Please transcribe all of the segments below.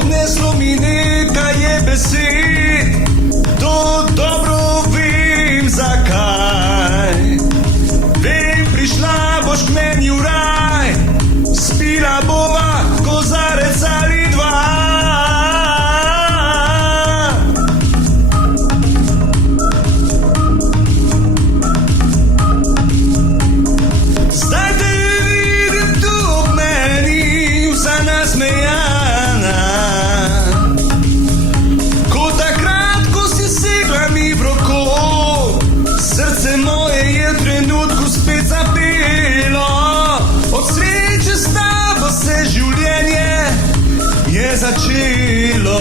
Odneslo mi nekaj je besed, to dobro vem zakaj. Vem, prišla boš k meni v raj, spila bova kozarec ali dva. Zdaj te vidim tu ob meni, vsa nasmejana, ko takrat, ko si segla mi v roko, srce moje je v trenutku spet zapelo. Od sreče s tabo se življenje je začelo.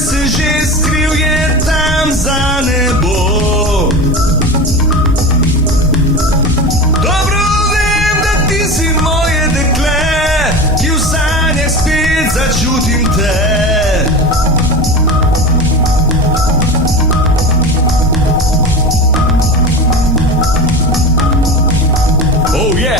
Se že skril je tam za nebo. Dobro vem, da ti si moje dekle, ki v sanjah spet začutim te. Oh yeah!